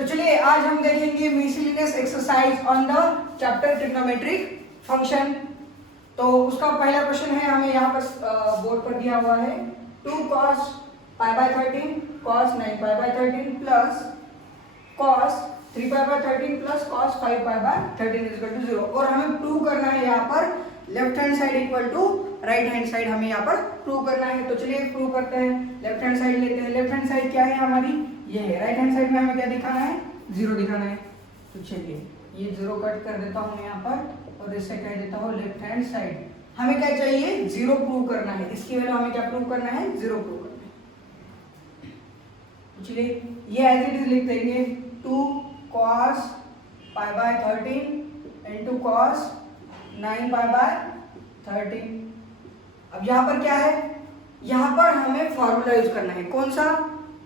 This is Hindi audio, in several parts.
तो चलिए आज हम देखेंगे miscellaneous exercise on the chapter trigonometric function. तो उसका पहला क्वेश्चन है, हमें यहाँ पर बोर्ड पर दिया हुआ है 2 cos π/13 cos 9π/13 plus cos 3π/13 plus cos 5π/13 equal to 0। और हमें प्रूव करना है यहाँ पर left hand side equal to right hand side, हमें यहाँ पर प्रूव करना है। तो चलिए प्रूव करते हैं। लेफ्ट हैंड साइड लेते हैं। लेफ्ट हैंड साइड क्या है हमारी, ये है। राइट हैंड साइड में हमें क्या दिखाना है, 0 दिखाना है। तो चलिए ये 0 कट कर देता हूँ यहाँ पर और इससे कह देता हूँ लेफ्ट हैंड साइड। हमें क्या चाहिए, 0 प्रूव करना है। इसकी वैल्यू हमें क्या प्रूव करना है, 0 प्रूव करना है। तो चलिए ये एज इट इज लिख देंगे 2 cos π/13 इंटू cos 9π/13। अब यहाँ पर क्या है, यहाँ पर हमें फॉर्मूला यूज करना है। कौन सा,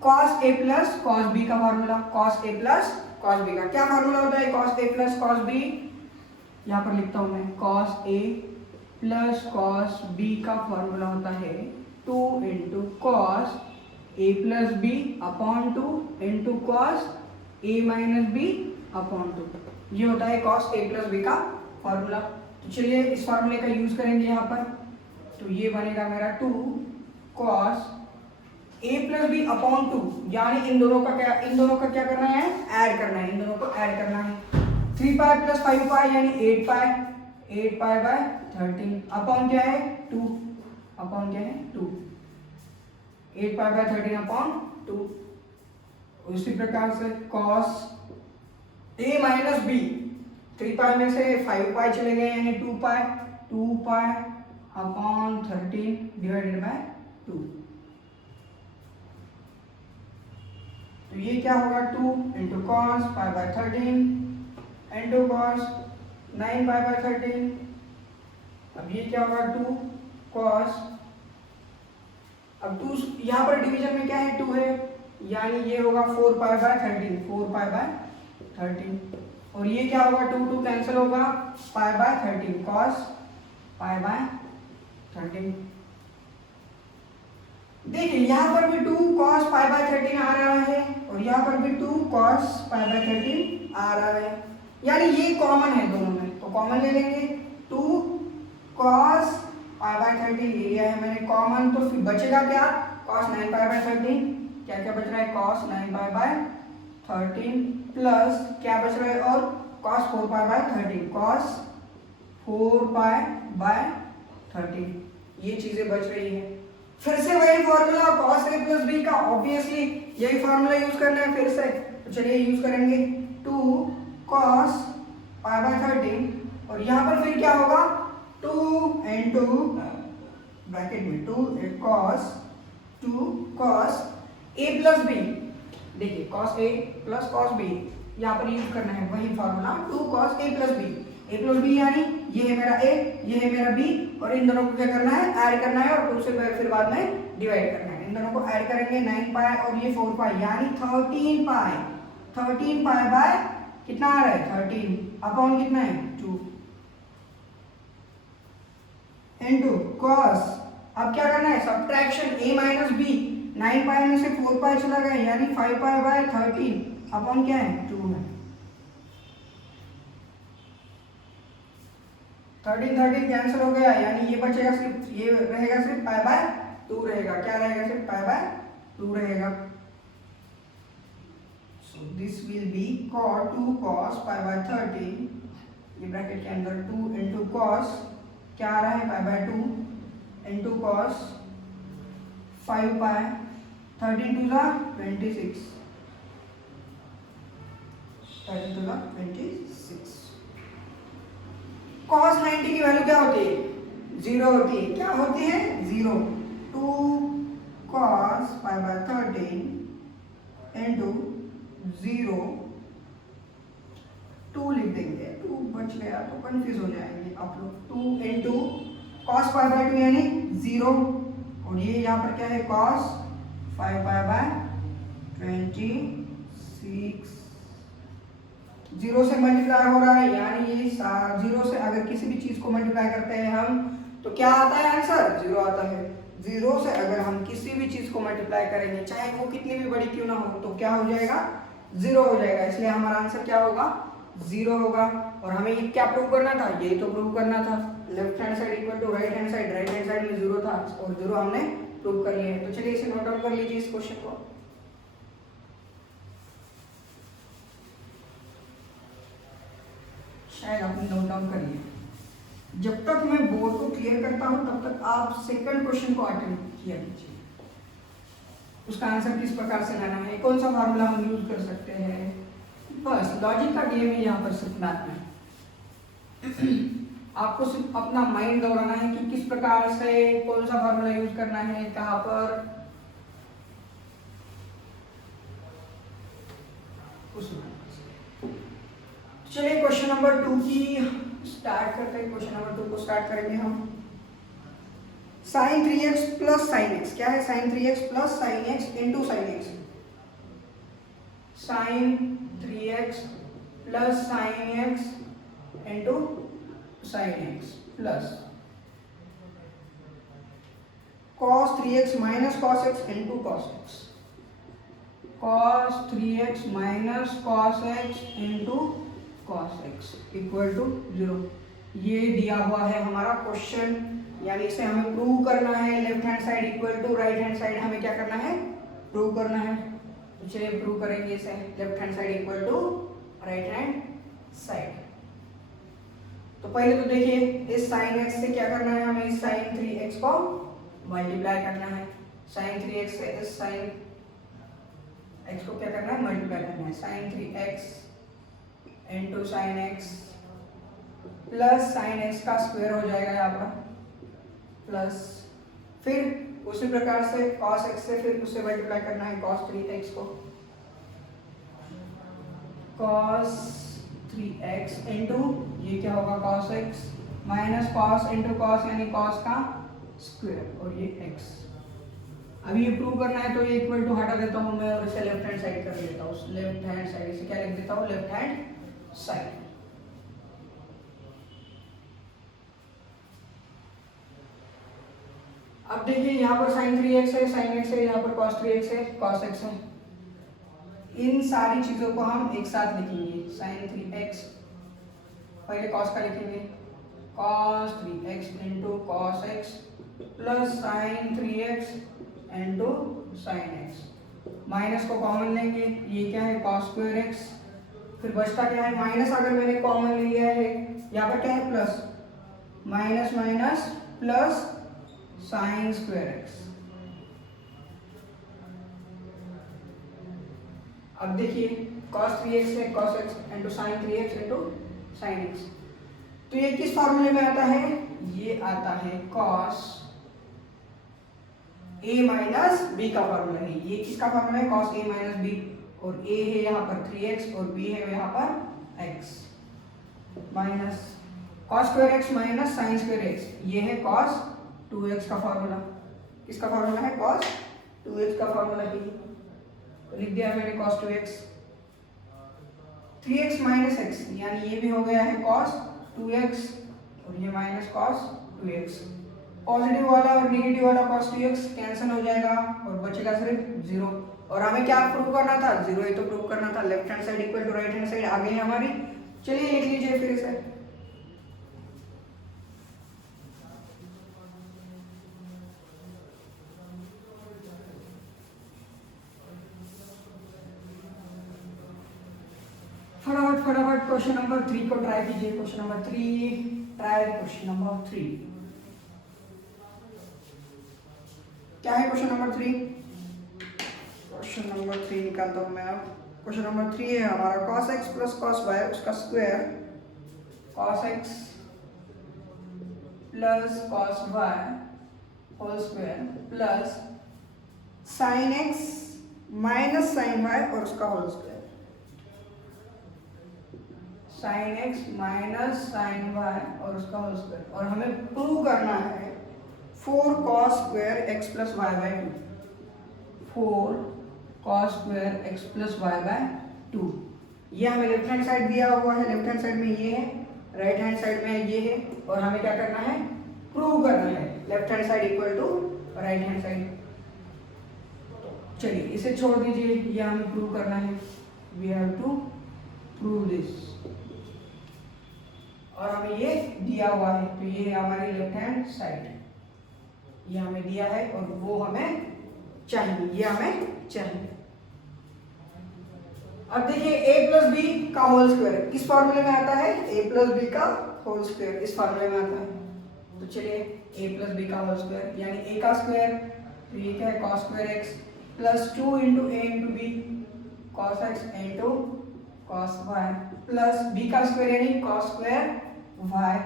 cos a plus cos b का formula. cos a plus cos b का क्या फॉर्मूला होता है, cos a plus cos b। यहाँ पर लिखता हूं मैं, cos a plus cos b का फॉर्मूला होता है 2 into cos a plus b upon 2 into cos a minus b upon 2। ये होता है cos a प्लस b का फॉर्मूला। तो चलिए इस फॉर्मूले का यूज करेंगे यहाँ पर। तो ये बनेगा मेरा 2 cos a plus B upon 2, यानी इन दोनों का क्या करना है, ऐड करना है। इन दोनों को ऐड करना है। 3π प्लस 5π यानी 8π/13 अपॉन क्या है 2, अपॉन क्या है 2, 8π/13 अपॉन 2। उसी प्रकार से cos a माइनस b, 3π में से 5π चले गए यानी 2π अपॉन 13 डिवाइडेड बाय 2। तो ये क्या होगा, 2 इंटू cos π/13 इंटू cos 9π/13। अब ये क्या होगा 2 cos, अब 2 यहाँ पर डिवीजन में क्या है 2 है, यानी ये होगा 4π/13, 4π/13। और ये क्या होगा 2 कैंसिल होगा, π/13 cos π/13। देखिए यहाँ पर भी 2 cos π/13 आ रहा है और यहाँ पर भी 2 cos π/13 आ रहा है, यानी ये कॉमन है दोनों में। तो कॉमन ले लेंगे, 2 cos π/13 ले लिया है मैंने कॉमन। तो फिर बचेगा क्या, cos 9π/13। क्या क्या बच रहा है, cos 9π/13 प्लस क्या बच रहा है और cos 4π/13, cos 4π/13। ये चीजें बच रही है। फिर से वही formula cos a plus b का, ऑब्वियसली यही फॉर्मूला यूज करना है फिर से। तो चलिए यूज करेंगे 2 cos π/13 और यहाँ पर फिर क्या होगा 2 इंटू ब्रैकेट में 2 cos a प्लस b। देखिए cos a plus cos b, यहाँ पर यूज करना है वही formula 2 cos a plus b। a plus b यानी ये है मेरा a, ये है मेरा b, और इन दोनों को क्या करना है, ऐड करना है और 2 से फिर बाद में डिवाइड करना है। इन दोनों को ऐड करेंगे 9π और ये 4π यानी 13π बाय कितना आ रहा है 13 अपॉन कितना है 2 इनटू cos। अब क्या करना है, सब्ट्रैक्शन a माइनस b। 9π में से 4π चला गया यानी 5π/13 अपॉन क्या है 2 है। 13 कैंसिल हो गया यानी ये बचेगा सिर्फ, ये रहेगा सिर्फ π/2 रहेगा। क्या रहेगा, सिर्फ π/2 रहेगा। So this will be 2 cos π/13, ये ब्रैकेट के अंदर 2 इंटू cos क्या आ रहा है π/2 इंटू cos 5π, 13 2 26, 13 2 26। cos 90 की वैल्यू क्या होती है, 0 होती है। क्या होती है, 0। 2 cos π/13 इंटू 0, 2 लिख देंगे, 2 बच गया तो कंफ्यूज हो जाएंगे आप लोग। 2 इंटू cos π/2 यानी 0, और ये यहाँ पर क्या है cos 5π/26। 0 से मल्टीप्लाई हो रहा है यानी ये 0 से अगर किसी भी चीज को मल्टीप्लाई करते हैं हम तो क्या आता है आंसर, 0 आता है। 0 से अगर हम किसी भी चीज को मल्टीप्लाई करेंगे चाहे वो कितनी भी बड़ी क्यों ना हो तो क्या हो जाएगा, 0 हो जाएगा, इसलिए हमारा आंसर क्या होगा 0 होगा। और हमें ये क्या प्रूव करना था, यही तो प्रूव करना था, left hand side equal to right hand side, right hand side में 0 था और 0 हमने प्रूव कर लिया है। तो चलिए इसे नोट डाउन कर लीजिए इस क्वेश्चन को। शायद आपने नोट डाउन कर लिया। जब तक मैं बोर्ड को क्लियर करता हूं तब तक आप सेकंड क्वेश्चन को अटेम्प्ट किया कीजिए। उसका आंसर किस प्रकार से लाना है, कौन सा फार्मूला हम यूज कर सकते हैं, बस लॉजिक का गेम है यहाँ पर सिर्फ मैथ में। आपको सिर्फ अपना माइंड दौड़ाना है कि किस प्रकार से कौन सा फार्मूला यूज करना है, कहाँ पर, उस। चलिए क्वेश्चन नंबर 2 की स्टार्ट करते हैं। क्वेश्चन नंबर 2 को स्टार्ट करेंगे हम। sin 3x plus sin x, क्या है sin 3x plus sin x into sin x, sin 3x plus sin x into sin x plus cos 3x minus cos x into cos x, cos 3x minus cos x into cos x equal to 0। ये दिया हुआ है हमारा क्वेश्चन, यानी इसे हमें प्रूव करना है। Left hand side equal to right hand side हमें क्या करना है, प्रूव करना है। तो चलिए प्रूव करेंगे इसे। Left hand side equal to right hand side. तो पहले तो देखिए इस sin x से क्या करना है, हमें इस sin 3x को मल्टीप्लाई करना है। sin 3x से इस sin x को क्या करना है, मल्टीप्लाई करना है। sin 3x into sin x plus sin x का स्क्वायर हो जाएगा यहाँ पर, प्लस फिर उसी प्रकार से cos x से फिर उससे मल्टीप्लाई करना है cos 3x को, cos 3x इंटू ये क्या होगा cos x minus cos into cos यानी cos का स्क्वायर और ये x। अभी ये प्रूव करना है तो ये इक्वल टू हटा देता हूँ मैं और इसे लेफ्ट हैंड साइड कर लेता हूँ। लेफ्ट हैंड साइड इसे क्या लिख देता हूँ, लेफ्ट हैंड साइड। अब देखिए यहाँ पर sin 3x है, sin x है, यहाँ पर cos 3x है, cos x है। इन सारी चीजों को हम एक साथ लिखेंगे। sin 3x पहले cos का लिखेंगे, cos 3x into cos x plus sin 3x into sin x, minus को कॉमन लेंगे, ये क्या है cos स्क्वायर x, फिर बचता क्या है माइनस, अगर मैंने कॉमन लिया है यहाँ पर क्या है plus, minus minus plus sin square x। अब देखिए cos 3x है, cos x into sin 3x into sin x, तो ये किस फॉर्मूले में आता है, ये आता है cos a माइनस b का फॉर्मूला है। ये किसका फॉर्मूला है, cos a माइनस b, और a है यहाँ पर 3x और b है यहाँ पर x, minus cos square x minus sin square x, ये है cos 2x का फॉर्मूला। किसका फॉर्मूला है, cos 2x का फॉर्मूला है, तो लिख दिया मैंने cos 2x। 3x minus x यानी ये भी हो गया है cos 2x और ये माइनस cos 2x। पॉजिटिव वाला और नेगेटिव वाला cos 2x कैंसिल हो जाएगा और बचेगा सिर्फ 0। और हमें क्या प्रूव करना था, 0 ही तो प्रूव करना था। Left hand side equal to right hand side आ गई हमारी। चलिए लिख लीजिए फिर इसे। फटाफट क्वेश्चन नंबर 3 को ट्राई कीजिए। Question number 3, try question number 3। क्या है क्वेश्चन नंबर 3? क्वेश्चन नंबर 3 निकालता हूं मैं अब। क्वेश्चन नंबर 3 है हमारा cos x plus cos y उसका square, cos x plus cos y whole square plus sin x minus sin y और उसका whole square, sin x minus sin y और उसका होल स्क्वायर। और हमें प्रूव करना है 4 cos square x plus y by 2, 4 cos square x plus y by 2। ये हमें लेफ्ट हैंड साइड दिया हुआ है, लेफ्ट हैंड साइड में ये है, राइट हैंड साइड में ये है, और हमें क्या करना है, प्रूव करना है left hand side equal to right hand side. चलिए इसे छोड़ दीजिए, ये हमें प्रूव करना है। We have to prove this. और हमें ये दिया हुआ है, तो ये है हमारी लेफ्ट हैंड साइड, ये हमें दिया है और वो हमें चाहिए, ये हमें चाहिए। अब देखिए a प्लस बी का होल स्क्वायर किस फॉर्मूले में आता है, a प्लस बी का होल स्क्वायर इस फॉर्मूले में आता है। तो चलिए a प्लस बी का होल स्क्वायर यानी a का स्क्वायर, तो ये क्या है cos square x plus 2 into a into B cos x into cos y plus b का स्क्वायर यानी cos square y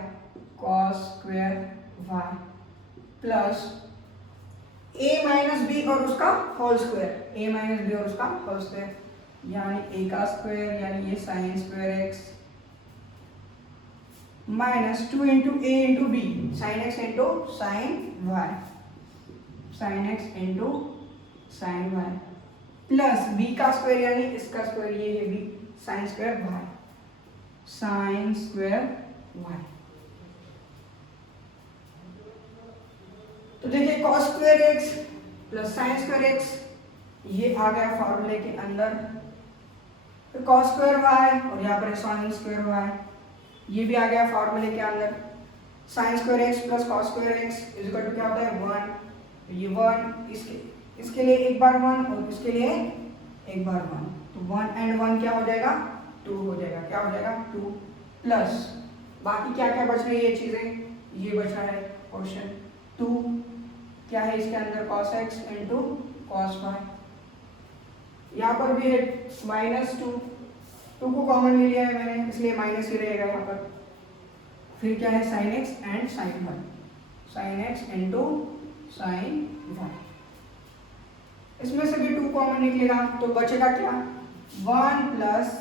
cos square y plus a minus B और उसका whole square, a minus B और उसका होल स्क्वायर यानी a का स्क्वायर यानी ये sine square x minus 2 into a into B sine x into sine y, sine x into sine y plus b का स्क्वायर यानी इसका स्क्वायर ये है b sine square y, sine square y। तो देखिए cos square x plus sine square x ये आ गया फॉर्मूले के अंदर, फिर cos स्क्वायर y और यहाँ पर साइन स्क्वायर y ये भी आ गया फॉर्मूले के अंदर। Sine square x plus cos square x equal to क्या होता है 1, तो ये 1 इसके लिए एक बार 1 और इसके लिए एक बार 1, तो 1 एंड 1 क्या हो जाएगा 2 हो जाएगा, क्या हो जाएगा 2 प्लस बाकी क्या क्या बच रही है ये चीजें, ये बच रहा है क्वेश्चन 2 क्या है इसके अंदर cos x into cos y, यहाँ पर भी है -2, 2 को कॉमन ले लिया है मैंने इसलिए माइनस ही रहेगा यहाँ पर। फिर क्या है sin x and sin y, sin x into sin y, इसमें से भी 2 कॉमन निकलेगा तो बचेगा क्या 1 प्लस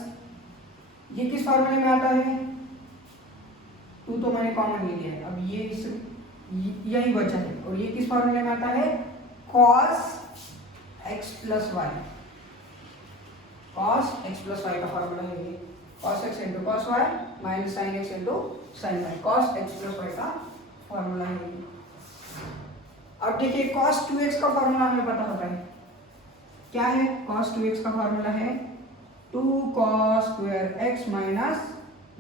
ये किस फॉर्मूले में आता है 2 तो मैंने कॉमन ले लिया है, अब ये यही बचा है और ये किस फॉर्मूले में आता है cos x plus y, cos x plus y का फॉर्मूला है ये cos x into cos y minus sin x into sin y, cos x plus y का फॉर्मूला है ये। अब देखिए cos 2x का फॉर्मूला हमें पता होता है, क्या है cos 2x का फॉर्मूला है 2 cos स्क्वायर x माइनस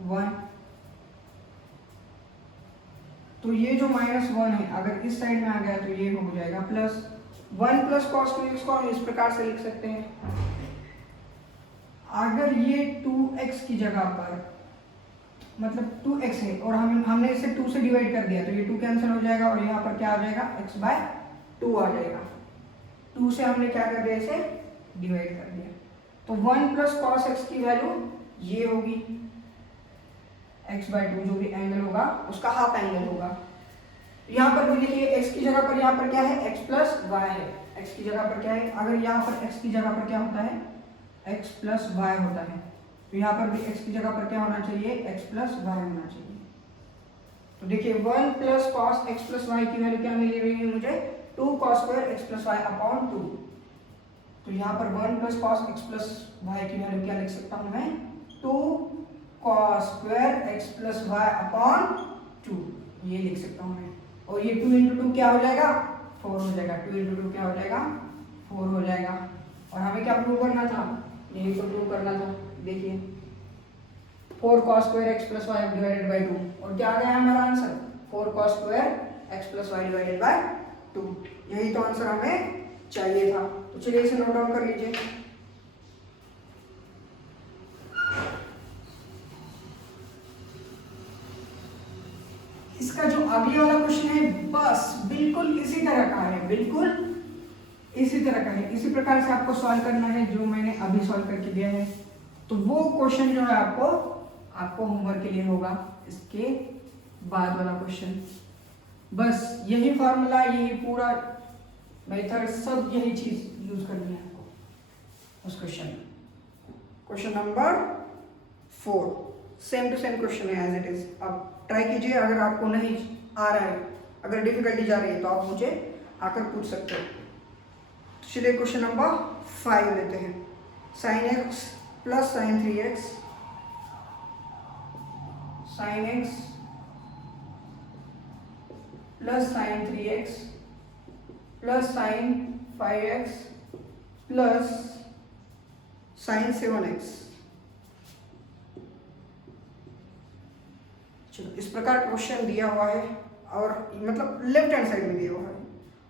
1, तो ये जो -1 है अगर इस साइड में आ गया तो ये हो जाएगा प्लस 1 प्लस cos 2x को हम इस प्रकार से लिख सकते हैं, अगर ये 2x की जगह पर मतलब 2x है और हमने इसे 2 से डिवाइड कर दिया तो ये 2 कैंसिल हो जाएगा और यहाँ पर क्या आ जाएगा x/2 आ जाएगा, 2 से हमने क्या कर दिया इसे डिवाइड कर दिया, तो 1 प्लस cos x की वैल्यू ये होगी x/2 जो भी एंगल होगा उसका हाफ एंगल होगा। यहाँ पर भी देखिए x की जगह पर यहाँ पर क्या है x प्लस y है, x की जगह पर क्या है, अगर यहाँ पर x की जगह पर क्या होता है x प्लस y होता है, तो यहाँ पर भी x की जगह पर क्या होना चाहिए x प्लस y होना चाहिए। तो देखिए 1 plus cos x plus y की वैल्यू क्या मिल रही है मुझे 2 cos square x plus y upon 2, तो यहाँ पर 1 plus cos x plus y की वैल्यू क्या लिख सकता हूँ मैं 2 cos square x plus y upon 2 ये लिख सकता हूँ मैं, और ये 2 इंटू 2 क्या हो जाएगा 4 हो जाएगा, 2 इंटू 2 क्या हो जाएगा 4 हो जाएगा। और हमें क्या प्रूव करना था, यही तो प्रूव करना था, देखिए 4 cos square x plus y divided by 2 और क्या आ गया हमारा answer 4 cos square x plus y divided by 2, यही तो आंसर हमें चाहिए था। तो चलिए इसे नोट डाउन कर लीजिए। इसका जो अगले वाला क्वेश्चन है बस बिल्कुल इसी तरह का है, बिल्कुल इसी तरह का है, इसी प्रकार से आपको सॉल्व करना है जो मैंने अभी सॉल्व करके दिया है। तो वो क्वेश्चन जो है आपको होमवर्क के लिए होगा इसके बाद वाला क्वेश्चन, बस यही फॉर्मूला यही पूरा मेथड सब यही चीज यूज करनी है आपको उस क्वेश्चन में। Question number 4 same to same question है एज इट इज। अब ट्राई कीजिए, अगर आपको नहीं आ रहा है, अगर डिफिकल्टी जा रही है तो आप मुझे आकर पूछ सकते हो। चलिए क्वेश्चन नंबर 5 लेते हैं। sin x plus sin 3x sin x plus sin 3x plus sin 5x plus sign 7x। चलो इस प्रकार क्वेश्चन दिया हुआ है और मतलब लेफ्ट हैंड साइड में दिया हुआ है,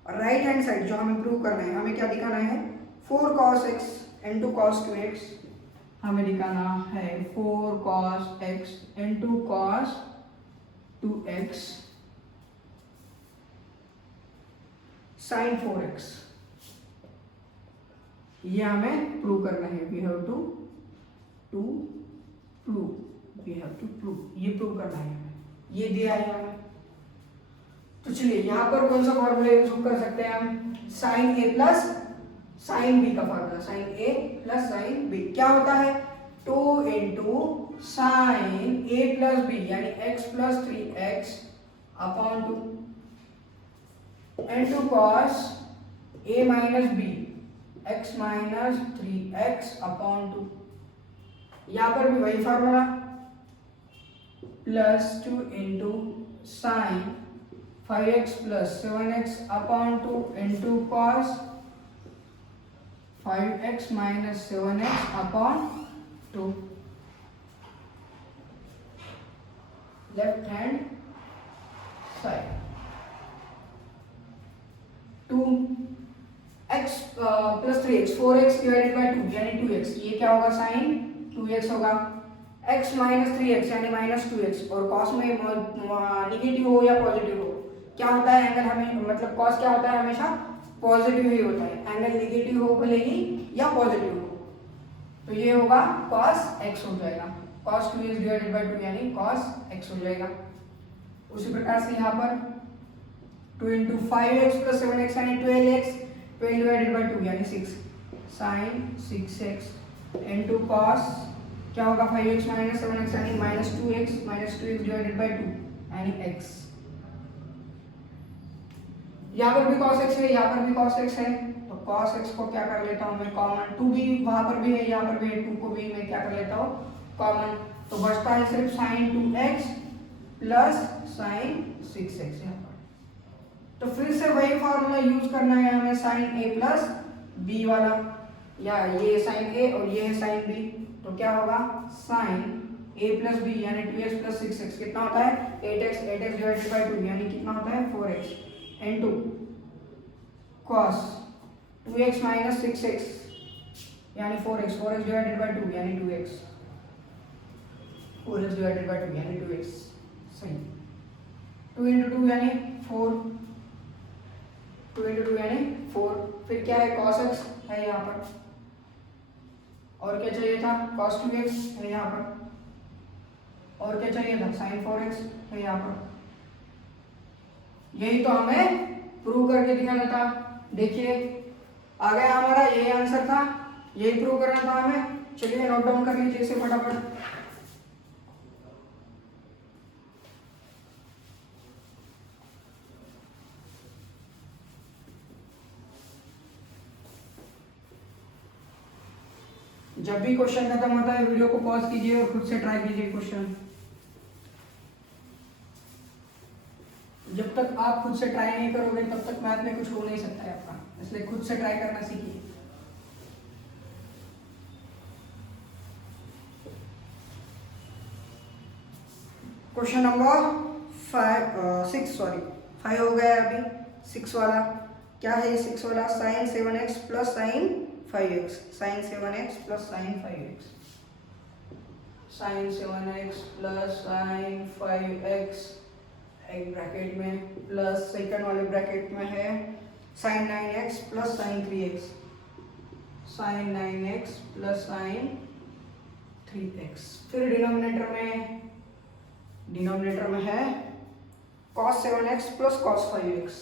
और राइट हैंड साइड जो हमें प्रूव करना है, हमें क्या दिखाना है 4 cos x into cos 2x। हमें दिखाना है 4 cos x into cos 2x sin 4x। ये हमें प्रूव करना है। We have to prove, we have to prove, ये प्रूव करना है हमें, ये दिया है हमें। तो चलिए यहाँ पर कौन सा फॉर्मूला यूज कर सकते हैं हम, sine A plus sine B का formula, sine A plus sine B क्या होता है 2 into sine A plus B यानी x plus 3x upon 2 into cos A minus B x minus 3x upon 2। यहाँ पर भी वही formula plus 2 into sine 5x plus 7x upon 2 into cos 5x minus 7x upon 2। Left hand side 2x plus 3x 4x divided by 2 यानी 2x, ये क्या होगा साइन 2x होगा, x माइनस 3x यानी माइनस 2x, और कॉस में निगेटिव हो या पॉजिटिव हो क्या होता है एंगल, हमें मतलब कॉस क्या होता है हमेशा पॉजिटिव ही होता है, एंगल निगेटिव हो भले ही या पॉजिटिव हो, तो ये होगा cos x हो जाएगा, cos 2x डिवाइडेड बाय 2 यानी cos x हो जाएगा। उसी प्रकार से यहाँ पर 2 इंटू 5x प्लस 7x यानी 12x, 12 डिवाइडेड बाय 2 यानी 6 साइन 6x इंटू कॉस क्या होगा 5x माइनस 7x यानी माइनस 2x डिवाइडेड बाय 2 यानी x। यहाँ पर भी cos x है, यहाँ पर भी cos x है, तो cos x को क्या कर लेता हूँ मैं कॉमन, 2 भी वहां पर भी है यहाँ पर भी है, 2 को भी मैं क्या कर लेता हूँ कॉमन, तो बचता है सिर्फ sin 2x plus sin 6x यहाँ पर। तो फिर से वही फॉर्मूला यूज करना है हमें sin a प्लस b वाला, या ये sin a और ये है sin b, तो क्या होगा sin a प्लस b यानी 2x प्लस 6x कितना होता है 8x, 8x डिवाइडेड बाय 2 यानी कितना होता है 4x into cos 2x minus 6x यानी 4x, 4x डिवाइडेड बाय 2 यानी 2x, 4x डिवाइडेड बाय 2 यानी 2x, सही। 2 इंटू 2 यानी 4, 2 इंटू 2 यानी 4, फिर क्या है cos x है यहाँ पर, और क्या चाहिए था cos 2x है यहाँ पर, और क्या चाहिए था sin 4x है यहाँ पर। यही तो हमें प्रूव करके दिखाना था। देखिए आ गया हमारा, यही आंसर था, यही प्रूव करना था हमें। चलिए नोट डाउन कर लीजिए इसे फटाफट। जब भी क्वेश्चन खत्म होता है वीडियो को पॉज कीजिए और खुद से ट्राई कीजिए क्वेश्चन। जब तक आप खुद से ट्राई नहीं करोगे तब तक मैथ में कुछ हो नहीं सकता है आपका, इसलिए खुद से ट्राई करना सीखिए। क्वेश्चन नंबर 5 हो गया अभी, 6 वाला क्या है ये 6 वाला, sin 7x plus sin 5x, sin 7x plus sin 5x, sin 7x plus sin 5x एक ब्रैकेट में प्लस सेकंड वाले ब्रैकेट में है sin 9x plus sin 3x, sin 9x plus sin 3x, फिर डिनोमिनेटर में है cos 7x plus cos 5x,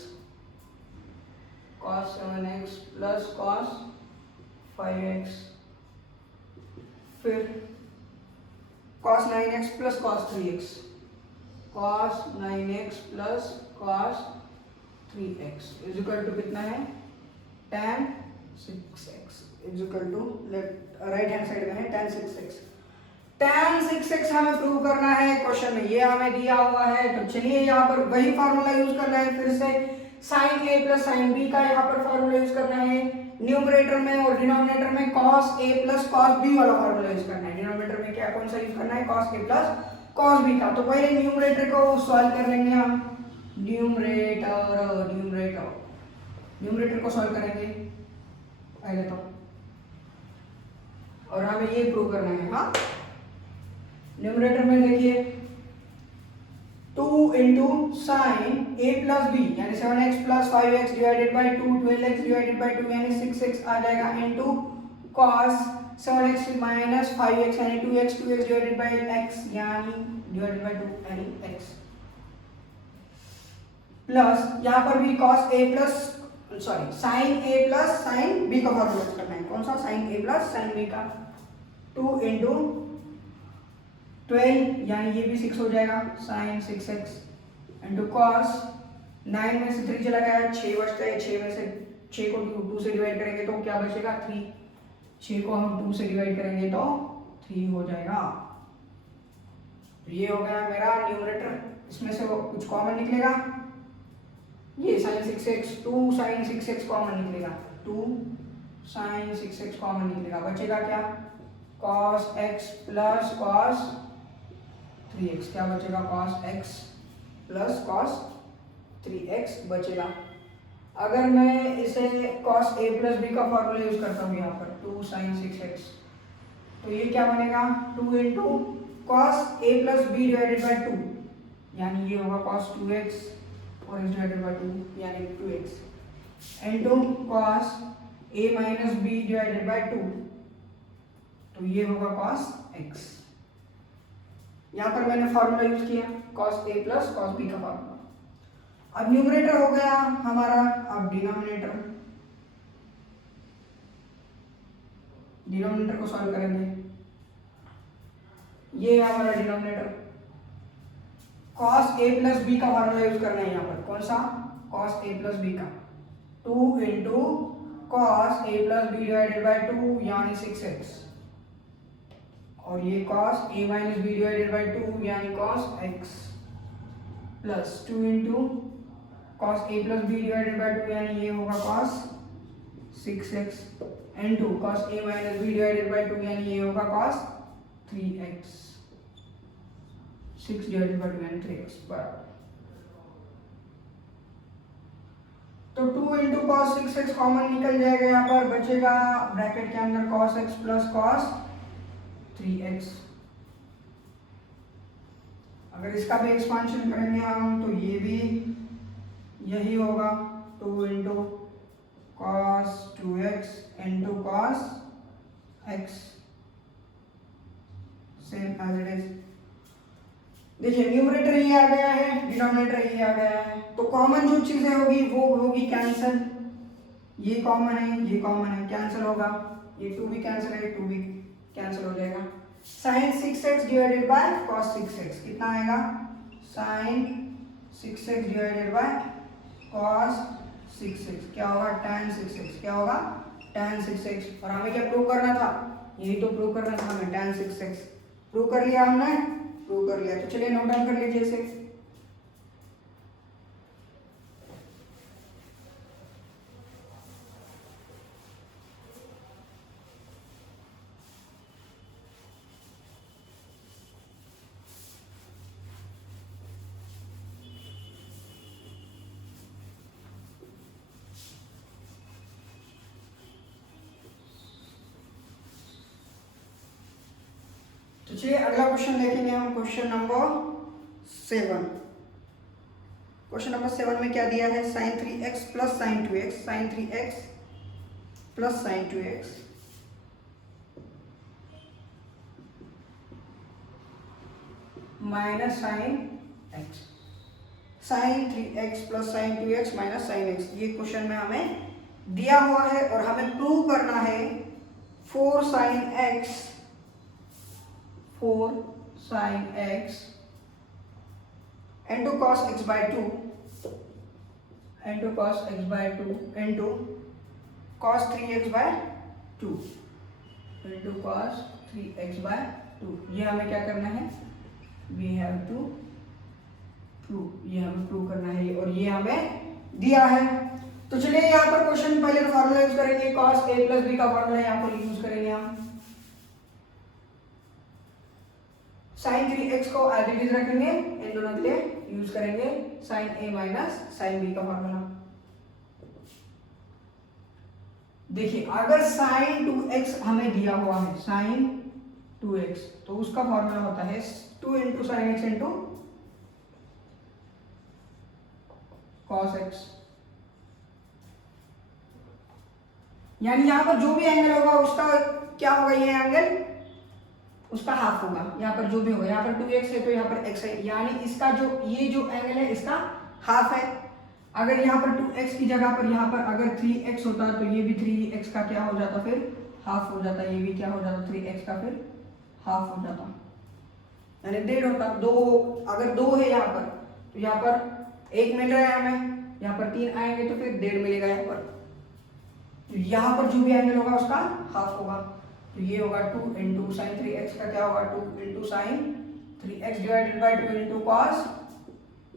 cos 7x plus cos 5x, फिर cos 9x plus cos 3x, cos 9x plus cos 3x is equal to कितना है tan 6x is equal to left right hand side में है tan 6x। tan 6x हमें प्रूव करना है, क्वेश्चन में ये हमें दिया हुआ है। तो चलिए यहाँ पर वही फार्मूला यूज करना है, फिर से sin a plus sin b का यहाँ पर फार्मूला यूज करना है, न्यूमरेटर में और डिनोमिनेटर में cos a plus cos b वाला फॉर्मूला यूज करना है। डिनोमिनेटर में क्या कौन सा यूज करना है, cos a plus cos b का। तो पहले न्यूमरेटर को सॉल्व कर लेंगे हम, न्यूमरेटर को सॉल्व करेंगे पहले तो, और हमें ये प्रूव करना है। हाँ, न्यूमरेटर में देखिए 2 into sine a plus B यानी 7x plus 5x divided by 2, 12x divided by 2 यानी 6x आ जाएगा, into cos 7x minus 5x यानी 2x, 2x divided by x यानी डिवाइडेड बाई 2 यानी x, प्लस यहाँ पर भी cos a plus sin a plus sin b का फॉर्मूला करना है। कौन सा, sin a plus sin b का। 2 इंटू 12 यानी ये भी 6 हो जाएगा, sin 6x इंटू cos 9 में से 3 चला गया, 6 बचता है, 6 में से 6 को 2 से डिवाइड करेंगे तो क्या बचेगा, 3। 6 को हम 2 से डिवाइड करेंगे तो 3 हो जाएगा। ये हो गया मेरा न्यूमरेटर। इसमें से वो कुछ कॉमन निकलेगा, ये sin 6x, 2 sin 6x common निकलेगा, 2 sin 6x कॉमन निकलेगा, बचेगा क्या, cos x plus cos 3x, क्या बचेगा, cos x plus cos 3x बचेगा। अगर मैं इसे cos a प्लस b का फॉर्मूला यूज करता हूँ यहाँ पर 2 sin 6x, तो ये क्या बनेगा, 2 into cos a plus b divided by 2 यानी ये होगा cos 2x और x डिवाइडेड बाई 2 यानी 2x into cos a minus b divided by 2 तो ये होगा cos x। यहाँ पर मैंने फॉर्मूला यूज किया cos a plus cos b का फॉर्मूला। अब न्यूमरेटर हो गया हमारा, अब डिनोमिनेटर को सॉल्व करेंगे। ये है हमारा denominator, cos a plus b का फॉर्मूला यूज करना है यहाँ पर। कौन सा, cos a प्लस b का, 2 into cos a plus b divided by 2 यानी 6x, और ये cos a minus b divided by 2 यानी cos x, plus 2 into cos a plus b divided by 2 यानी ये होगा cos 6x into cos a minus b divided by 2 यानी ये होगा cos 3x, 6 डिवाइडेड बाई 2 यानी 3x बराबर। तो 2 इंटू cos 6x कॉमन निकल जाएगा, यहाँ पर बचेगा ब्रैकेट के अंदर cos x plus cos 3x। अगर इसका भी एक्सपांशन करेंगे हम तो ये भी यही होगा, 2 into cos 2x into cos x, same as it is. देखिए न्यूमरेटर ये आ गया है, डिनोमिनेटर ये आ गया है, तो कॉमन जो चीजें होगी वो होगी कैंसिल। ये कॉमन है, ये कॉमन है, कैंसिल होगा, ये 2 भी कैंसिल है, 2 भी कैंसिल हो जाएगा। sin 6x divided by cos 6x कितना आएगा, sin 6x divided by cos 6x क्या होगा, tan 6x, क्या होगा tan 6x। और हमें क्या प्रूव करना था, यही तो प्रूव करना था हमें, tan 6x प्रूव कर लिया हमने, प्रूव कर लिया। तो चलिए नोट डाउन कर लीजिए इसे। तो चलिए अगला क्वेश्चन देखेंगे हम, क्वेश्चन नंबर 7। क्वेश्चन नंबर 7 में क्या दिया है, sin 3x plus sin 2x, sin 3x plus sin 2x minus sin x, sin 3x plus sin 2x minus sin x। ये क्वेश्चन में हमें दिया हुआ है और हमें प्रूव करना है 4 sin x into cos x by 2 into cos x by 2 into cos 3x by 2 into cos 3x by 2। ये हमें क्या करना है, we have to prove, ये हमें प्रूव करना है और ये हमें दिया है। तो चलिए यहाँ पर क्वेश्चन पहले का फॉर्मूला यूज करेंगे, cos a प्लस बी का फॉर्मूला यहाँ पर यूज करेंगे हम। sin 3x को एज इट इज रखेंगे, इन दोनों के लिए यूज करेंगे sin a minus sin b का फॉर्मूला। देखिए अगर sin 2x हमें दिया हुआ है, sin 2x, तो उसका फॉर्मूला होता है 2 into sine x into cos x। यानी यहां पर जो भी एंगल होगा उसका क्या होगा, ये एंगल उसका हाफ होगा। यहाँ पर जो भी होगा, यहाँ पर 2x है तो यहाँ पर x है, यानी इसका जो ये जो एंगल है इसका हाफ है। अगर यहाँ पर 2x की जगह पर यहाँ पर अगर 3x होता तो ये भी 3x का क्या हो जाता, फिर हाफ हो जाता, ये भी क्या हो जाता 3x का फिर हाफ हो जाता, यानी 1.5 होता। दो अगर 2 है यहाँ पर तो यहाँ पर 1 मिल रहा है हमें, यहाँ पर 3 आएंगे तो फिर 1.5 मिलेगा यहाँ पर। तो यहाँ पर जो भी एंगल होगा उसका हाफ होगा, तो ये होगा 2 इंटू साइन 3x का क्या होगा 2 into sine 3x divided by 2 into cos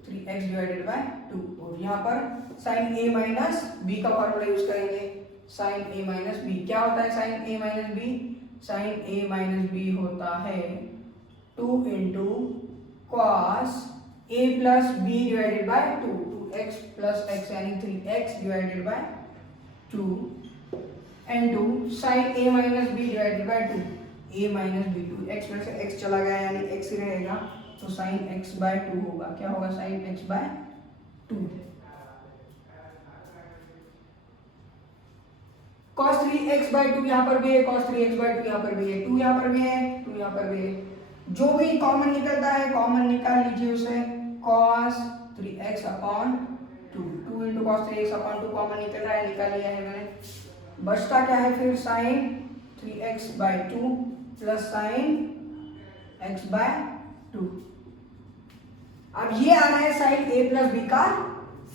3x divided by 2। और यहाँ पर साइन a माइनस b का फॉर्मूला यूज करेंगे, साइन a माइनस b। क्या होता है sine a minus b, sine a minus b होता है 2 into cos a plus b divided by 2, 2x plus x यानी 3x divided by 2 into sine a minus b divided by 2, a minus b, 2x में से x चला गया यानी x ही रहेगा, तो साइन x बाय 2 होगा। क्या होगा sine x by 2। cos 3x by 2 यहाँ पर भी है, cos 3x बाय 2 यहाँ पर भी है, 2 यहाँ पर भी है, 2 यहाँ पर भी है। जो भी कॉमन निकलता है कॉमन निकाल लीजिए उसे, cos 3x upon 2, 2 into cos 3x upon 2 common निकल रहा है, निकाल लिया है मैंने। बचता क्या है फिर sine 3x by 2 plus sine x by 2। अब ये आ रहा है साइन a प्लस b का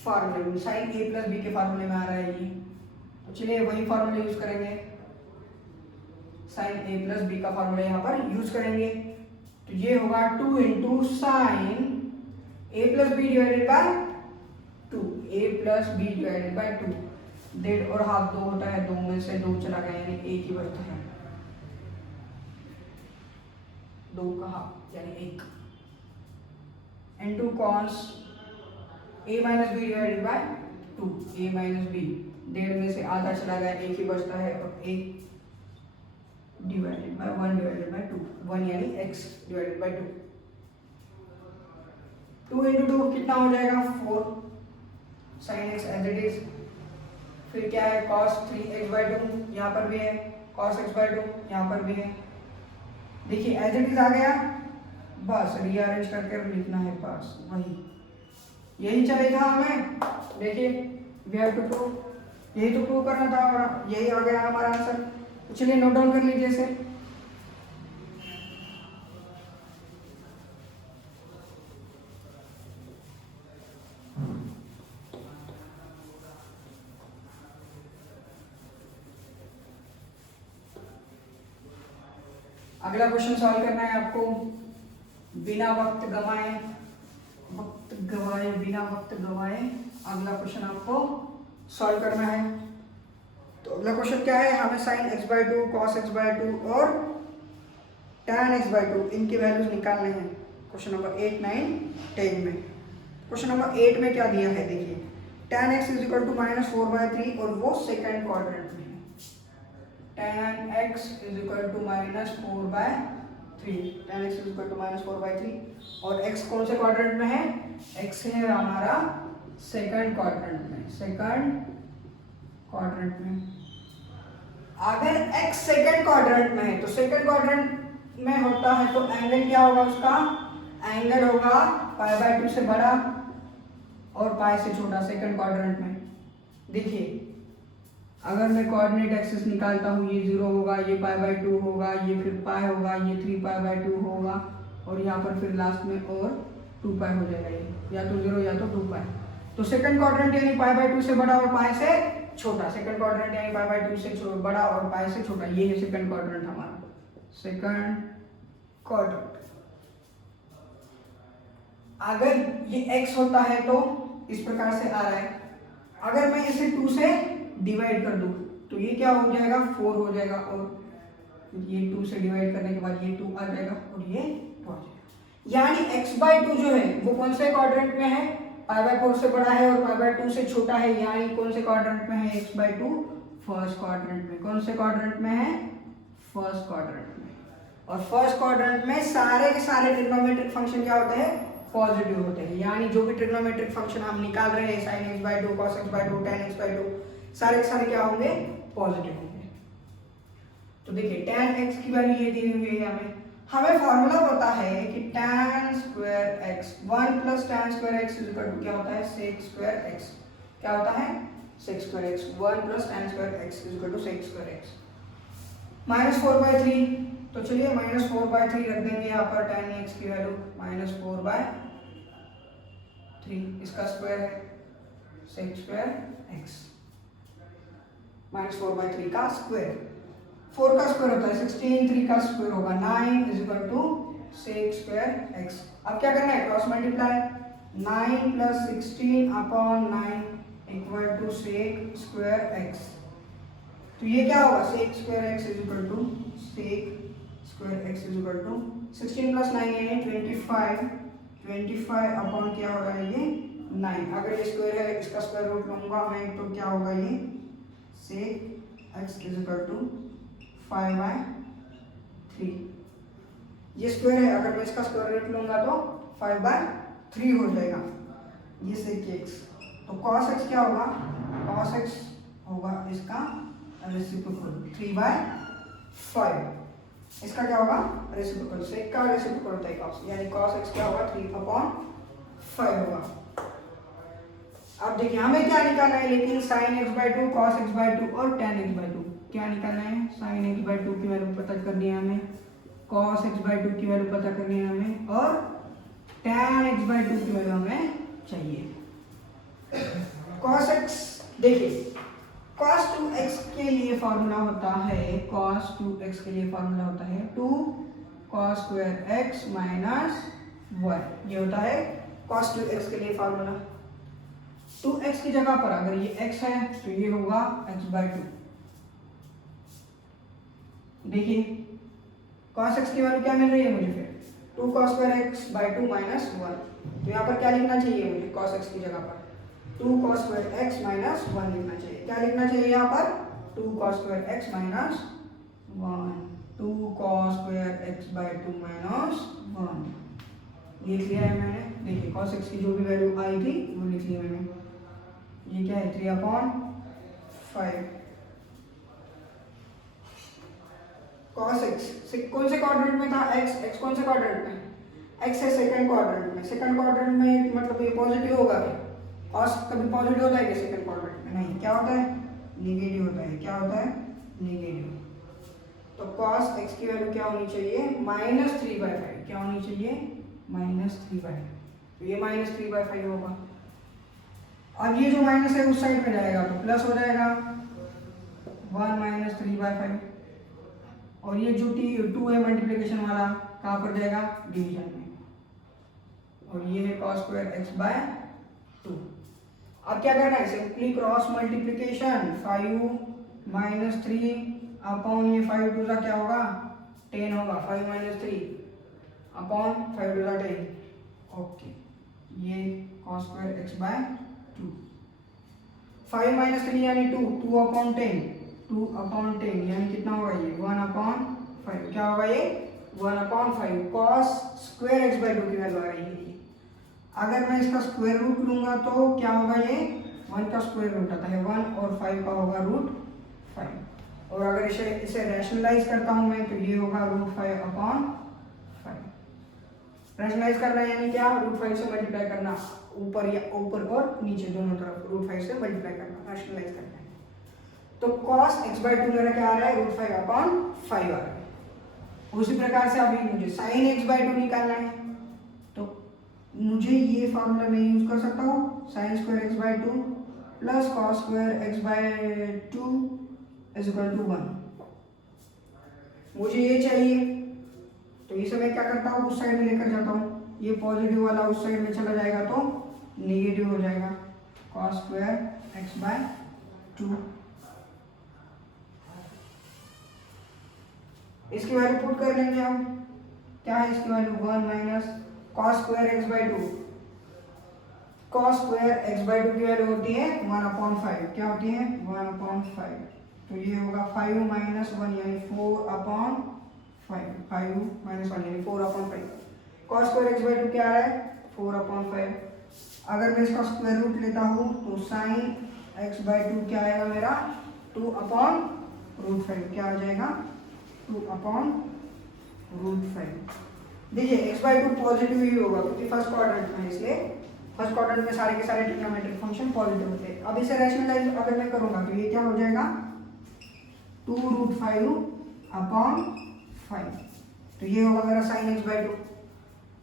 फॉर्मूले में, साइन a प्लस b के फॉर्मूले में आ रहा है ये। तो चलिए वही फॉर्मूले यूज करेंगे, साइन a प्लस b का फॉर्मूला यहाँ पर यूज करेंगे। तो ये होगा 2 into sine a plus b divided by 2, a plus b divided by 2। 1.5 और हाफ 2 होता है, 2 में से 2 चला गया यानी 1 ही बचता है, 2 का हाफ यानी 1 into cos a minus B divided by 2, a minus B, 1.5 में से आधा चला गया, 1 ही बचता है, और 1 डिवाइडेड बाय 1 डिवाइडेड बाय 2, 1 यानी x डिवाइडेड बाय 2। 2 इंटू 2 कितना हो जाएगा 4 sine x as it is. फिर क्या है cos 3x बाय 2, यहाँ पर भी है, cos x बाय 2 यहाँ पर भी है। देखिए एज इट इज आ गया, बस रीअरेंज करके लिखना है, बस वही यही चाहिए था हमें। देखिए वी हैव टू प्रूव, यही तो प्रूव करना था और यही आ गया हमारा आंसर। तो चलिए नोट डाउन कर लीजिए इसे। अगला क्वेश्चन सॉल्व करना है आपको बिना वक्त गवाए, बिना वक्त गवाए अगला क्वेश्चन आपको सॉल्व करना है। तो अगला क्वेश्चन क्या है, हमें sine x by 2, cos x by 2 और tan x बाय 2 इनकी वैल्यूज निकालने हैं। क्वेश्चन नंबर 8, 9, 10 में। क्वेश्चन नंबर 8 में क्या दिया है देखिए, tan x is equal to -4/3 और वो सेकंड क्वाड्रेंट में है। tan x is equal to -4/3, tan x is equal to -4/3 और x कौन से क्वाड्रेंट में है, x है हमारा सेकंड क्वाड्रेंट में, सेकंड क्वाड्रेंट में। अगर x सेकंड क्वाड्रेंट में है तो सेकंड क्वाड्रेंट में होता है तो एंगल क्या होगा उसका, एंगल होगा π/2 से बड़ा और पाई से छोटा सेकंड क्वाड्रेंट में। देखिए अगर मैं कोऑर्डिनेट एक्सिस निकालता हूँ, ये 0 होगा, ये π/2 होगा, ये फिर पाई होगा, ये 3π/2 होगा और यहाँ पर फिर लास्ट में और 2π हो जाएगा, ये या तो 0 या तो 2π। तो सेकंड क्वाड्रेंट यानी π/2 से बड़ा और पाई से छोटा, सेकंड क्वाड्रेंट यानी π/2 से बड़ा और पाई से छोटा, ये है सेकंड क्वाड्रेंट हमारा, सेकंड क्वाड्रेंट। अगर ये x होता है तो इस प्रकार से आ रहा है, अगर मैं इसे 2 से डिवाइड कर दूं तो ये क्या हो जाएगा 4 हो जाएगा, और ये 2 से डिवाइड करने के बाद ये 2 आ जाएगा और ये 2 आ जाएगा। यानी x/2 जो है वो कौन से क्वाड्रेंट में है, π/4 से बड़ा है और π/2 से छोटा है, यानी कौन से क्वाड्रेंट में है x/2, फर्स्ट क्वाड्रेंट में। कौन से क्वाड्रेंट में है, फर्स्ट क्वाड्रेंट में। और फर्स्ट क्वाड्रेंट में सारे के सारे ट्रिग्नोमेट्रिक फंक्शन क्या होते हैं, पॉजिटिव होते हैं। यानी जो भी ट्रिग्नोमेट्रिक फंक्शन हम निकाल रहे हैं sin x/2 cos x/2 tan x/2 सारे के सारे क्या होंगे, पॉजिटिव होंगे। तो देखिए tan x की वैल्यू ये दी हुई है हमें फार्मूला पता है कि tan square x 1 plus tan square x equal to क्या होता है sec स्क्वायर x। क्या होता है sec square x, 1 plus tan square x equal to sec square x। -4/3, तो चलिए -4/3 रख देंगे यहाँ पर tan x की वैल्यू -4/3, इसका स्क्वायर है sec स्क्वायर x, -4/3 का स्क्वायर। 4 का स्क्वायर होता है 16, 3 का स्क्वायर होगा 9 is equal to sec square x। अब क्या करना है, cross multiply, 9 plus 16 upon 9 equal to sec square x। तो ये क्या होगा sec square x is equal to sec square x is equal to 16 plus 9 यानी 25 अपॉन क्या होगा ये 9। अगर ये स्क्वायर है इसका स्क्वायर रूट लूंगा मैं तो क्या होगा ये sec x is equal to 5/3। ये स्क्वायर है, अगर मैं इसका स्क्वायर रूट लूंगा तो 5/3 हो जाएगा ये sec x। तो cos x क्या होगा, cos x होगा इसका रेसिप्रोकल 3/5। इसका क्या होगा रेसिप्रोकल, sec का रेसिप्रोकल होता है cos, यानी cos x क्या होगा 3/5 होगा। अब देखिए हमें क्या निकालना है, लेकिन sin x/2 cos x/2 और tan x/2 क्या निकालना है, sin x/2 की वैल्यू पता करनी है हमें, cos x/2 की वैल्यू पता करनी है हमें, और tan x/2 की वैल्यू हमें चाहिए। cos x देखिए cos 2x के लिए फॉर्मूला होता है, cos 2x के लिए फॉर्मूला होता है 2 cos स्क्वायर x माइनस 1। ये होता है cos 2x के लिए फॉर्मूला। 2x की जगह पर अगर ये x है तो ये होगा x/2। देखिए cos x की वैल्यू क्या मिल रही है मुझे, फिर 2 cos स्क्वायर x/2 माइनस 1। तो यहाँ पर क्या लिखना चाहिए मुझे, cos x की जगह पर 2 cos स्क्वायर x माइनस 1 लिखना चाहिए। क्या लिखना चाहिए यहाँ पर 2 cos square x minus 1, 2 cos square x/2 minus 1 लिख लिया है मैंने। देखिए cos x की जो भी वैल्यू आई थी वो लिख ली मैंने। ये क्या है 3/5 cos x कौन से क्वाड्रेंट में था, x कौन से क्वाड्रेंट में, x है सेकंड क्वाड्रेंट में। सेकंड क्वाड्रेंट में मतलब ये पॉजिटिव होगा क्या, cos कभी पॉजिटिव होता है क्या सेकंड क्वाड्रेंट में, नहीं। क्या होता है नेगेटिव होता है। क्या होता है नेगेटिव। तो cos x की वैल्यू क्या होनी चाहिए -3/5। क्या होनी चाहिए -3/5। तो ये -3/5 होगा। अब ये जो माइनस है उस साइड पे जाएगा तो प्लस हो जाएगा 1 - 3/5। और ये जो 2 है मल्टीप्लिकेशन वाला कहाँ पर जाएगा, डिवीजन में। और ये है cos स्क्वायर x/2। अब क्या करना है, सिंपली क्रॉस मल्टीप्लिकेशन 5 - 3 अपॉन ये 5 2 का क्या होगा 10 होगा, 5 - 3 अपॉन 5 2 10। ओके, ये cos स्क्वायर x/2। 5 - 3 यानी 2, 2/10 यानी कितना होगा ये 1/5। क्या होगा ये 1/5 cos स्क्वायर x/2 की वैल्यू आ रही है। अगर मैं इसका स्क्वायर रूट लूंगा तो क्या होगा, ये 1 का स्क्वायर रूट आता है 1 और 5 का होगा √5। और अगर इसे रैशनलाइज करता हूं मैं तो ये होगा √5/5। रैशनलाइज करना यानी क्या, √5 से मल्टीप्लाई करना, ऊपर और नीचे दोनों तरफ √5 से मल्टीप्लाई करना, रैशनलाइज करना है। तो cos x/2 मेरा क्या आ रहा है √5/5 आ रहा है। उसी प्रकार से अभी मुझे sin x/2 निकालना है, तो मुझे ये फॉर्मूला मैं यूज कर सकता हूँ, sin square x/2 plus cos square x/2 is equal to 1। मुझे ये चाहिए तो इसे मैं क्या करता हूँ उस साइड में लेकर जाता हूँ, ये पॉजिटिव वाला उस साइड में चला जाएगा तो नेगेटिव हो जाएगा। cos square x by 2। इसकी वैल्यू पुट कर लेंगे हम, क्या है इसकी value 1 minus cos square x by 2। Cos square x by 2 की वैल्यू होती है 1/5। क्या होती है 1/5। तो ये होगा 5 माइनस 1 यानी 4/5। 5 माइनस 1 यानी 4/5। कॉस स्क्वायर एक्स बाई 2 क्या आ रहा है 4/5। अगर मैं इसका स्क्वायर रूट लेता हूँ तो साइन एक्स बाई 2 क्या आएगा मेरा 2/√5। क्या आ जाएगा 2/√5। देखिए एक्स बाई 2 पॉजिटिव ही होगा क्योंकि फर्स्ट क्वाड्रेंट में, इसलिए फर्स्ट क्वाड्रेंट में सारे के सारे ट्रिग्नोमेट्रिक फंक्शन पॉजिटिव होते हैं। अब इसे रैशनलाइज अगर मैं करूँगा तो ये क्या हो जाएगा 2√5/5। तो ये होगा मेरा sine x by 2।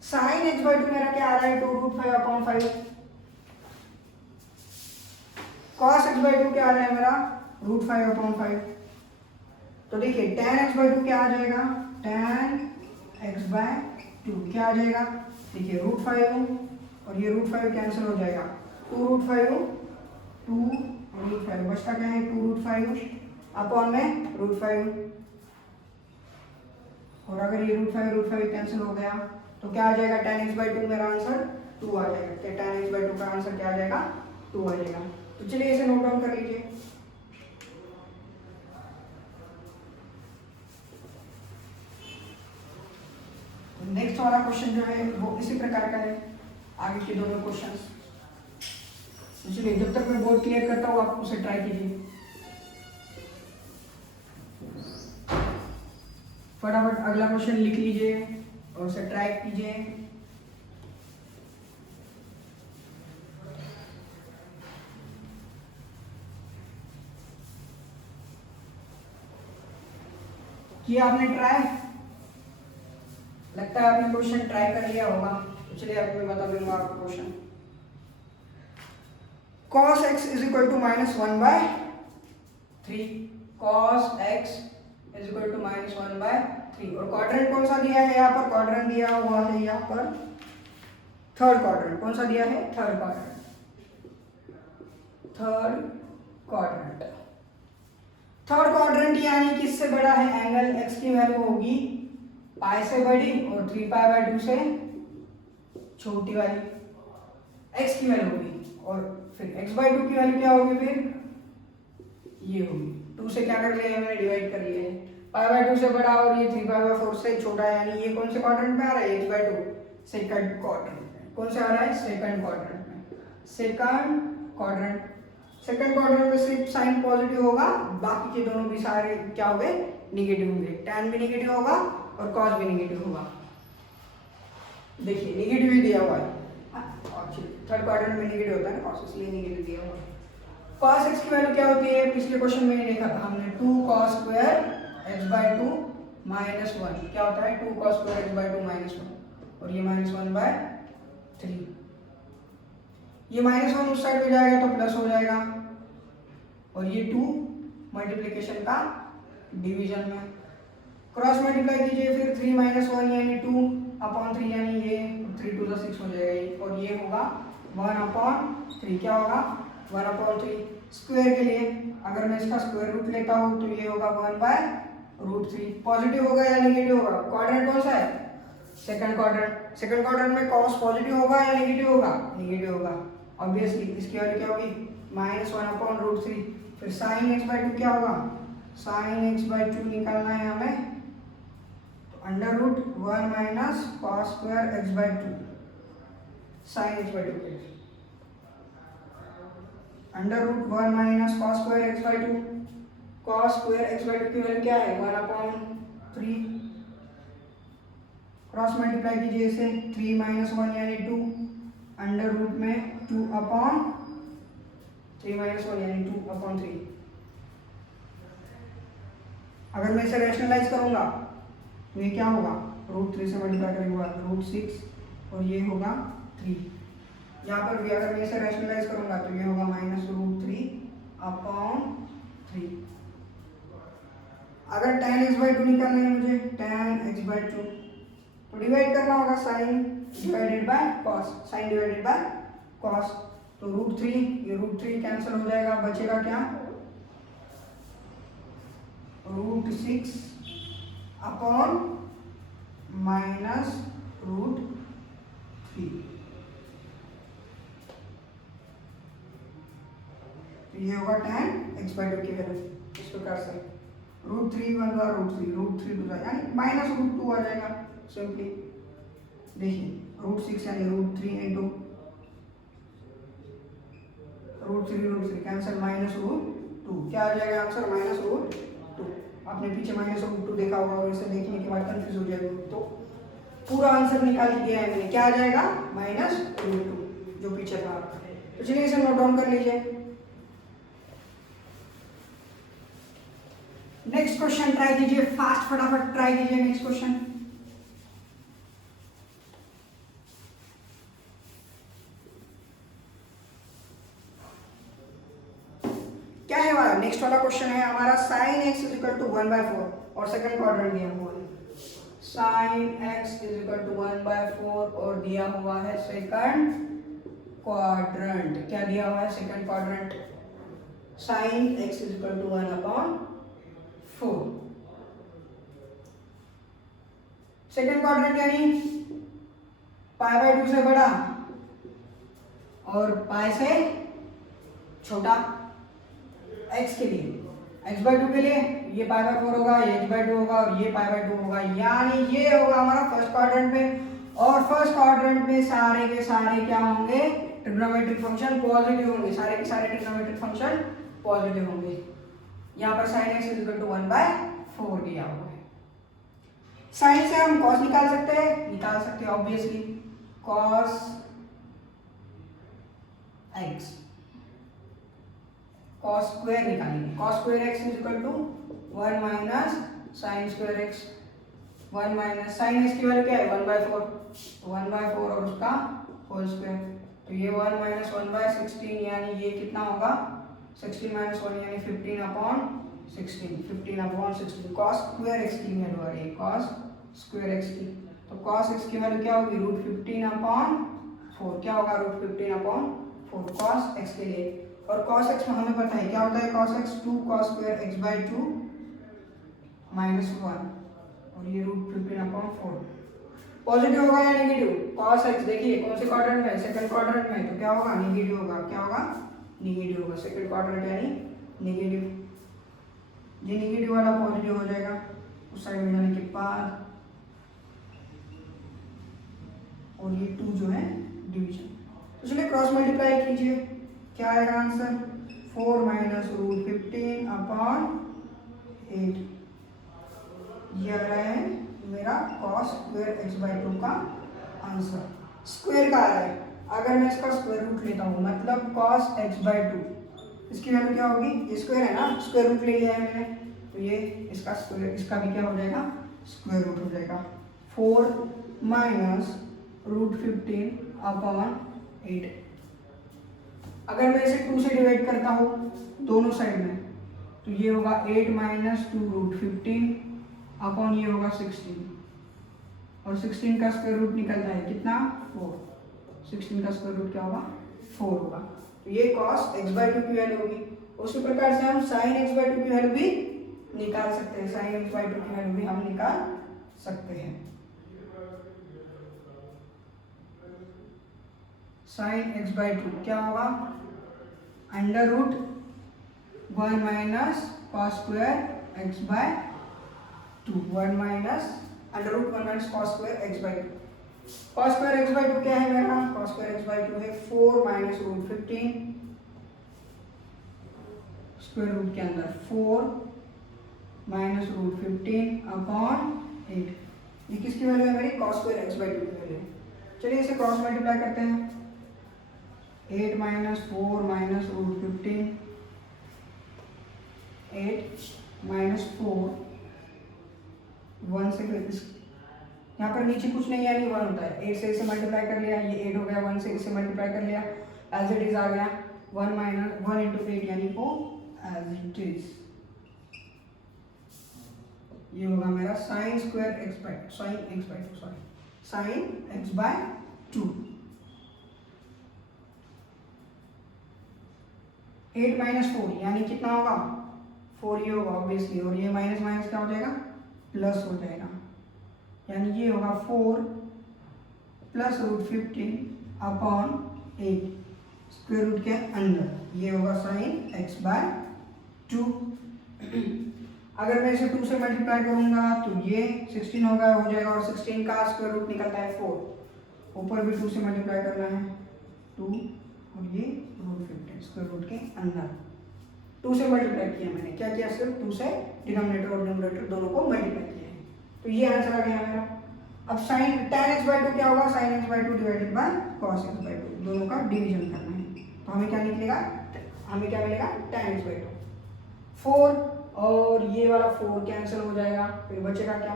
Sine x by 2 मेरा क्या आ रहा है 2√5/5। कॉस एक्स बाई 2 क्या आ रहा है मेरा √5/5। तो देखिए tan x बाई 2 क्या आ जाएगा tan x बाय 2 क्या आ जाएगा, देखिए √5 और ये √5 कैंसिल हो जाएगा। 2√5 बचता क्या है 2√5 अपॉन में √5। और अगर ये √5 कैंसिल हो गया तो क्या आ जाएगा tan x बाई 2 मेरा आंसर 2 आ जाएगा। तो tan x बाई 2 का आंसर क्या आ जाएगा 2 आ जाएगा। तो चलिए इसे नोट डाउन कर लीजिए। नेक्स्ट वाला क्वेश्चन जो है वो इसी प्रकार का है, आगे के दोनों क्वेश्चंस। चलिए जब तक मैं बोर्ड क्लियर करता हूँ आप उसे ट्राई कीजिए फटाफट। अगला क्वेश्चन लिख लीजिए और उसे ट्राई कीजिए। किया आपने ट्राई, लगता है आपने क्वेश्चन ट्राई कर लिया होगा। तो चलिए अब मैं बता दूंगा आपको question. cos x is equal to -1/3। cos x is equal to -1/3 और क्वाड्रेंट कौन सा दिया है यहाँ पर, क्वाड्रेंट दिया हुआ है यहाँ पर थर्ड क्वाड्रेंट। कौन सा दिया है थर्ड क्वाड्रेंट। थर्ड क्वाड्रेंट यानी किससे बड़ा है एंगल, x की वैल्यू होगी पाई से बड़ी और 3π/2 से छोटी वाली x की वैल्यू होगी। और फिर x/2 की वैल्यू क्या होगी, फिर ये होगी 2 से क्या कर लिया है मैंने डिवाइड कर लिया है। π/2 से बड़ा और ये 3π/4 से छोटा है, यानी ये कौन से क्वाड्रेंट में आ रहा है h/2 सेकंड क्वाड्रेंट में। कौन से आ रहा है सेकंड क्वाड्रेंट में। सेकंड क्वाड्रेंट में सिर्फ साइन पॉजिटिव होगा, बाकी के दोनों भी सारे क्या हो गए निगेटिव होंगे। tan भी निगेटिव होगा और cos भी निगेटिव होगा। देखिए निगेटिव ही दिया हुआ है, थर्ड क्वाड्रेंट में निगेटिव होता है ना cos, इसलिए निगेटिव दिया हुआ है। cos x की वैल्यू क्या होती है, पिछले क्वेश्चन में देखा था हमने 2 cos स्क्वायर x/2 -1। क्या होता है 2 cos स्क्वायर x/2 -1 और ये -1/3। ये -1 उस साइड में जाएगा तो प्लस हो जाएगा और ये 2 मल्टीप्लिकेशन का डिवीजन में क्रॉस मल्टीप्लाई कीजिए, फिर 3 - 1 यानी 2/3 यानी ये 3 2 6 हो जाएगा और ये होगा 1/3। क्या होगा 1/3। स्क्वायर के लिए अगर मैं इसका स्क्वायर रूट लेता हूँ तो ये होगा 1/√3। पॉजिटिव होगा या नेगेटिव होगा, क्वाड्रेंट कौन सा है सेकंड क्वाड्रेंट में cos पॉजिटिव होगा या नेगेटिव होगा, नेगेटिव होगा ऑब्वियसली। इसकी वैल्यू क्या होगी -1/√3। फिर sin x/2 क्या होगा, sin x/2 निकालना है हमें तो √1 - cos square x/2 sin x/2 के लिए √1 - cos square x/2। cos square x/2 की वैल्यू क्या है 1/3। क्रॉस मल्टीप्लाई कीजिए इसे, 3 - 1 यानी 2 अंडर रूट में 2/3 - 1 यानी 2/3। अगर मैं इसे रैशनलाइज करूंगा तो ये क्या होगा √3 से मल्टीप्लाई करेंगे √6 और ये होगा 3। यहाँ पर भी अगर मैं इसे रैशनलाइज करूंगा तो ये होगा -√3/3। अगर tan x/2 निकालना है मुझे, tan x/2 तो डिवाइड करना होगा sine divided by cos, sine divided by cos। तो √3, ये √3 कैंसिल हो जाएगा, बचेगा क्या, √6 अपॉन माइनस √3। तो ये होगा tan x/2 की वैल्यू इस प्रकार से, √3 1 बार √3, √3 2 यानी माइनस √2 आ जाएगा सिंपली। देखिए √6 यानी √3 इंटू √3 कैंसिल, माइनस √2 क्या आ जाएगा आंसर, माइनस √2। आपने पीछे माइनस √2 देखा होगा और इसे देखने के बाद कंफ्यूज हो जाएगा, तो पूरा आंसर निकाल के दिया है मैंने, क्या आ जाएगा, माइनस √2 जो पीछे था। तो चलिए इसे नोट डाउन कर लीजिए। नेक्स्ट क्वेश्चन ट्राई कीजिए, फास्ट फटाफट ट्राई कीजिए नेक्स्ट क्वेश्चन। क्या है हमारा नेक्स्ट वाला क्वेश्चन है हमारा sin x = 1/4 और सेकंड क्वाड्रेंट दिया हुआ है, sin x = 1/4 और दिया हुआ है सेकंड क्वाड्रेंट। क्या दिया हुआ है, second quadrant, sin x = 1/4। Second quadrant यानी π/2 से बड़ा और पाई से छोटा, x के लिए, x/2 के लिए ये π/4 होगा, ये h/2 होगा और ये π/2 होगा, यानी ये होगा हमारा फर्स्ट क्वाड्रेंट में। और फर्स्ट क्वाड्रेंट में सारे के सारे क्या होंगे, ट्रिग्नोमेट्रिक फंक्शन पॉजिटिव होंगे, सारे के सारे ट्रिग्नोमेट्रिक फंक्शन पॉजिटिव होंगे। यहाँ पर sin x = 1/4 दिया हुआ है। साइन से हम cos निकाल सकते हैं obviously, cos x, cos square निकालेंगे, cos square x = 1 minus sin square x, 1 minus sin x की वैल्यू क्या है, 1/4, 1/4 और उसका होल स्क्वायर, तो ये 1 माइनस 1/16 यानी ये कितना होगा, 16 माइनस 1 यानी 15/16, 15/16 cos स्क्वायर x की वैल्यू आ रही है, cos स्क्वायर x की, तो cos x की वैल्यू क्या होगी, √15/4, क्या होगा, √15/4 cos x के लिए। और cos x में हमें पता है क्या होता है, cos x 2 cos square x/2 -1 और ये √15/4 पॉजिटिव होगा या नेगेटिव, cos x देखिए कौन से क्वाड्रेंट में, सेकंड क्वाड्रेंट में, तो क्या होगा, नेगेटिव होगा, क्या होगा, नेगेटिव होगा, सेकंड क्वाड्रेंट यानी नेगेटिव, ये नेगेटिव वाला पॉजिटिव हो जाएगा उस साइड में जाने के बाद, और ये 2 जो है डिवीजन, तो चलिए क्रॉस मल्टीप्लाई कीजिए, क्या आएगा आंसर, 4 माइनस √15/8, ये आ रहा है मेरा cos स्क्वायर x/2 का आंसर। स्क्वायर का आ रहा है, अगर मैं इसका स्क्वायर रूट लेता हूँ मतलब cos x/2, इसकी वैल्यू क्या होगी, ये स्क्वायर है ना, स्क्वायर रूट ले लिया है मैंने, तो ये इसका स्क्वायर, इसका भी क्या हो जाएगा, स्क्वायर रूट हो जाएगा, 4 माइनस √15/8। अगर मैं इसे 2 से डिवाइड करता हूँ दोनों साइड में, तो ये होगा 8 माइनस 2√15 ये होगा 16, और 16 का स्क्वायर रूट निकलता है कितना, 4, 16 का स्क्वायर रूट क्या होगा, 4 होगा, तो ये cos x/2 की वैल्यू होगी। उसी प्रकार से हम sin x/2 की वैल्यू भी निकाल सकते हैं, sin x/2 की वैल्यू भी हम निकाल सकते हैं। sin x/2 क्या होगा, √1 minus cos square x/2, 1 minus √1 minus cos square x/2, cos square x/2 क्या है मेरा, cos स्क्वायर x/2 है 4 माइनस √15, स्क्वायर रूट के अंदर 4 माइनस √15/8, ये किसकी वैल्यू है मेरी, cos स्क्वायर x/2 की वैल्यू है। चलिए इसे क्रॉस मल्टीप्लाई करते हैं, 8 माइनस 4 माइनस √15, 8 माइनस 4, 1 से यहाँ पर नीचे कुछ नहीं यानी 1 होता है, 8 से इसे मल्टीप्लाई कर लिया, ये 8 हो गया, 1 से इसे मल्टीप्लाई कर लिया, एज इट इज आ गया, 1 माइनस 1 इंटू 8 यानी वो एज इट इज, ये होगा मेरा sin square x/2 sin x/2। 8 minus 4 यानी कितना होगा 4 ही होगा ऑब्वियसली, और ये माइनस माइनस क्या हो जाएगा प्लस हो जाएगा, यानी ये होगा 4 plus root 15 upon 8 square root के अंदर, ये होगा साइन x बाय 2। अगर मैं इसे 2 से मल्टीप्लाई करूंगा तो ये 16 होगा हो जाएगा, और 16 का स्क्वायर रूट निकलता है 4, ऊपर भी 2 से मल्टीप्लाई करना है 2, और ये रूट 15 स्क्वायर रूट के अंदर 2 से मल्टीप्लाई किया मैंने, क्या किया सिर्फ 2 से डिनोमिनेटर और न्यूमरेटर दोनों को मल्टीप्लाई किया है, तो ये आंसर आ गया मेरा। अब साइन tan x बाई 2 क्या होगा, sine x by 2 divided by cos x by 2, दोनों का डिवीजन करना है, तो हमें क्या निकलेगा, हमें क्या मिलेगा tan x बाई 2 4, और ये वाला 4 कैंसिल हो जाएगा, फिर बचेगा क्या,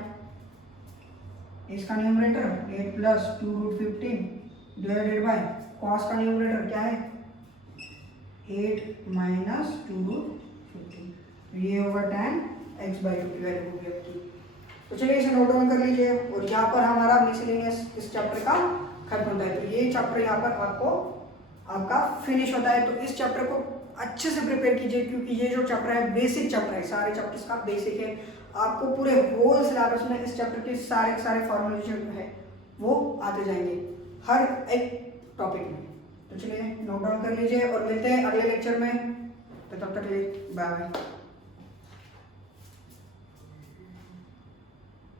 इसका numerator 8 plus 2 root 15 divided by cos का न्यूमरेटर क्या है 8 माइनस 2 रूट 15, तो ये होगा tan x बाई 2 की वैल्यू होगी आपकी। तो चलिए इसे नोट डाउन कर लीजिए, और यहाँ पर हमारा मिसलेनियस इस चैप्टर का खत्म होता है, तो ये चैप्टर यहाँ पर आपका फिनिश होता है। तो इस चैप्टर को अच्छे से प्रिपेयर कीजिए, क्योंकि ये जो चैप्टर है बेसिक चैप्टर है, सारे चैप्टर्स का बेसिक है, आपको पूरे होल सिलेबस में इस चैप्टर के सारे फॉर्मूले जो है वो आते जाएंगे हर एक टॉपिक में। तो चलिए नोट डाउन कर लीजिए, और मिलते हैं अगले लेक्चर में, तो तब तक के लिए बाय बाय।